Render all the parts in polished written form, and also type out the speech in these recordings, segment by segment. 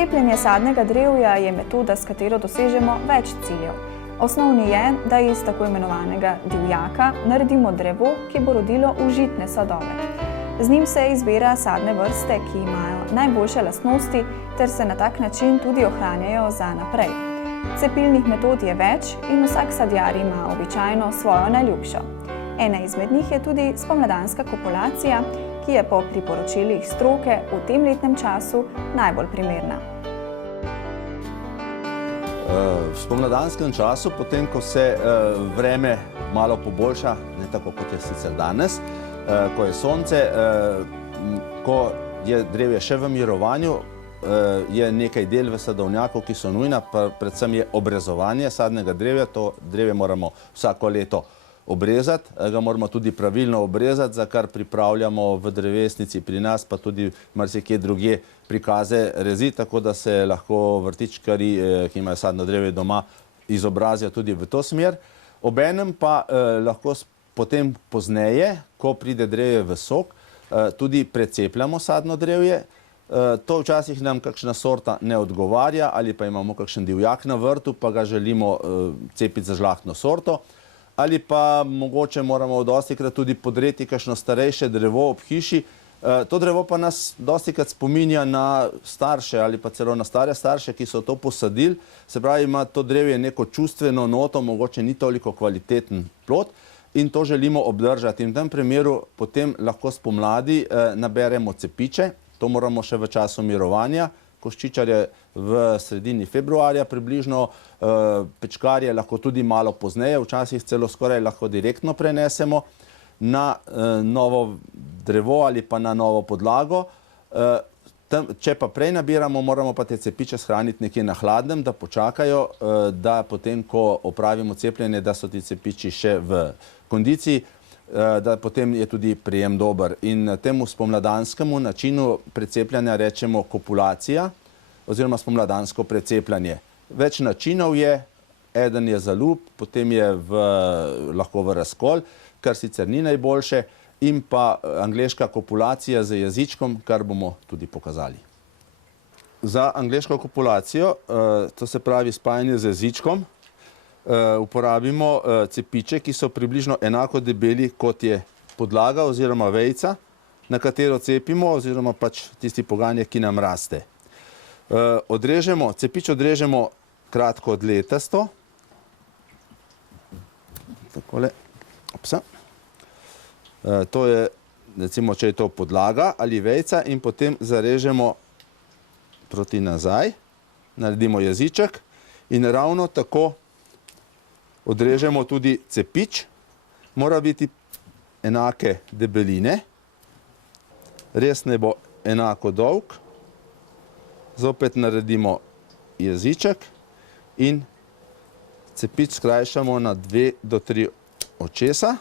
Cepljenje sadnega drevja je metoda, s katero dosežemo več ciljev. Osnovni je, da iz tako imenovanega divjaka naredimo drevo, ki bo rodilo užitne sadove. Z njim se izbira sadne vrste, ki imajo najboljše lastnosti, ter se na tak način tudi ohranjajo za naprej. Cepilnih metod je več in vsak sadjar ima običajno svojo najljubšo. Ena izmed njih je tudi spomladanska kopulacija, ki je po priporočilih stroke v tem letnem času najbolj primerna. V spomladanskem času, potem ko se vreme malo poboljša, ne tako kot je sicer danes, ko je sonce, ko je drevje še v mirovanju, je nekaj del v sadovnjaku, ki so nujna, predvsem je obrezovanje sadnega drevja. To drevje moramo vsako leto obrezati, ga moramo tudi pravilno obrezati, za kar pripravljamo v drevesnici pri nas, pa tudi marsikje drugje prikaze rezi, tako da se lahko vrtičkarji, ki imajo sadno drevje doma, izobrazijo tudi v to smer. Obenem pa lahko potem pozneje, ko pride drevje v sok, tudi precepljamo sadno drevje. To včasih nam kakšna sorta ne odgovarja, ali pa imamo kakšen divjak na vrtu, pa ga želimo cepiti za žlahtno sorto, ali pa mogoče moramo dostikrat tudi podreti kakšno starejše drevo ob hiši. To drevo pa nas dostikrat spominja na starše ali pa celo na stare starše, ki so to posadili. Se pravi, ima to drevje neko čustveno noto, mogoče ni toliko kvaliteten plod in to želimo obdržati. In v tem primeru potem lahko spomladi naberemo cepiče. To moramo še v času mirovanja. Koščičar je v sredini februarja približno, pečkarje lahko tudi malo pozneje, včasih celo skoraj lahko direktno prenesemo na novo drevo ali pa na novo podlago. Če pa prej nabiramo, moramo pa te cepiče shraniti nekje na hladnem, da počakajo, da potem, ko opravimo cepljenje, da so ti cepiči še v kondiciji, da potem je tudi prijem dober. In temu spomladanskemu načinu precepljanja rečemo kopulacija oziroma spomladansko precepljanje. Več načinov je, eden je zalub, potem je lahko v razkol, kar sicer ni najboljše, in pa angleška kopulacija z jezičkom, kar bomo tudi pokazali. Za angleško kopulacijo, to se pravi spajanje z jezičkom, uporabimo cepiče, ki so približno enako debeli, kot je podlaga oziroma vejica, na katero cepimo, oziroma pač tisti poganjek, ki nam raste. Cepič odrežemo kratko odletasto. Takole. To je, recimo, če je to podlaga ali vejica, in potem zarežemo proti nazaj, naredimo jeziček in ravno tako odrežemo tudi cepič. Mora biti enake debeline, res ne bo enako dolg. Zopet naredimo jeziček in cepič skrajšamo na 2 do 3 očesa.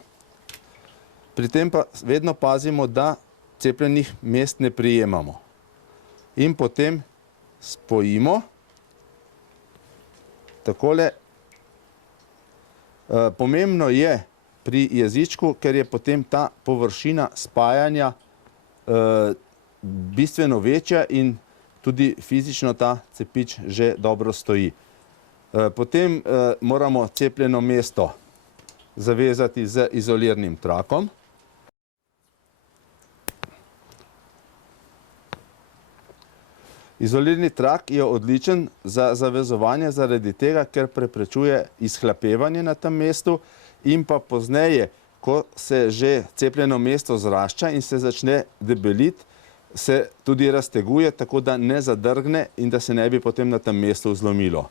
Pri tem pa vedno pazimo, da cepljenih mest ne prijemamo. In potem spojimo takole. Pomembno je pri jezičku, ker je potem ta površina spajanja bistveno večja in tudi fizično ta cepič že dobro stoji. Potem moramo cepljeno mesto zavezati z izolirnim trakom. Izolirni trak je odličen za zavezovanje zaradi tega, ker preprečuje izhlapevanje na tem mestu in pa pozneje, ko se že cepljeno mesto zrašča in se začne debeliti, se tudi razteguje, tako da ne zadrgne in da se ne bi potem na tem mestu zlomilo.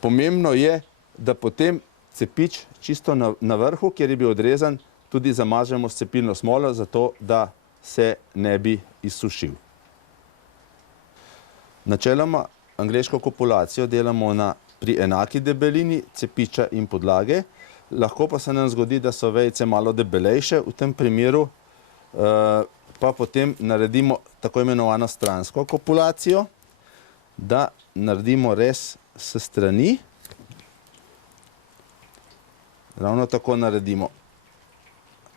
Pomembno je, da potem cepič čisto na vrhu, kjer je bil odrezan, tudi zamažemo s cepilno smolo, zato da se ne bi izsušil. Načeloma angleško kopulacijo delamo pri enaki debelini cepiča in podlage. Lahko pa se nam zgodi, da so vejice malo debelejše. V tem primeru pa potem naredimo tako imenovano stransko kopulacijo, da naredimo res s strani. Ravno tako naredimo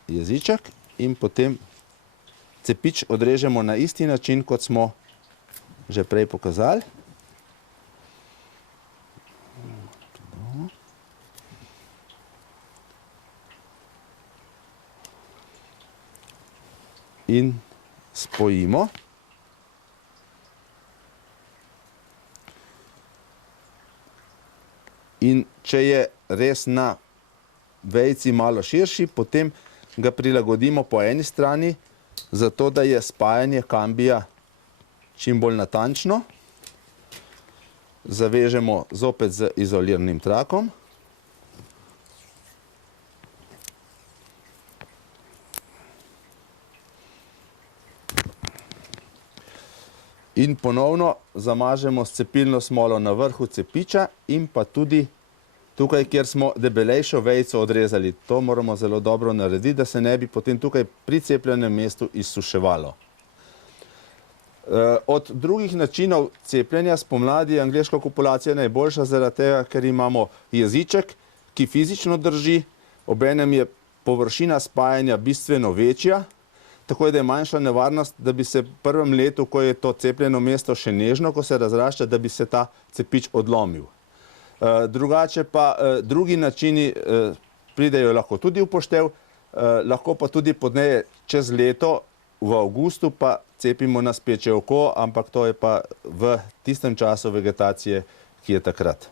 jeziček in potem cepič odrežemo na isti način, kot smo že prej pokazali. in spojimo. In če je res na vejici malo širši, potem ga prilagodimo po eni strani, zato da je spajanje kambija čim bolj natančno. Zavežemo zopet z izoliranim trakom. In ponovno zamažemo s cepilno smolo na vrhu cepiča in pa tudi tukaj, kjer smo debelejšo vejico odrezali. To moramo zelo dobro narediti, da se ne bi potem tukaj pri cepljenem mestu izsuševalo. Od drugih načinov cepljenja spomladi je angleška kopulacija najboljša zaradi tega, ker imamo jeziček, ki fizično drži, obenem je površina spajanja bistveno večja, tako da je manjša nevarnost, da bi se v prvem letu, ko je to cepljeno mesto še nežno, ko se razrašča, da bi se ta cepič odlomil. Drugače pa drugi načini pridejo lahko tudi v poštev, lahko pa tudi podneje čez leto, v avgustu pa cepimo na spečje oko, ampak to je pa v tistem času vegetacije, ki je takrat.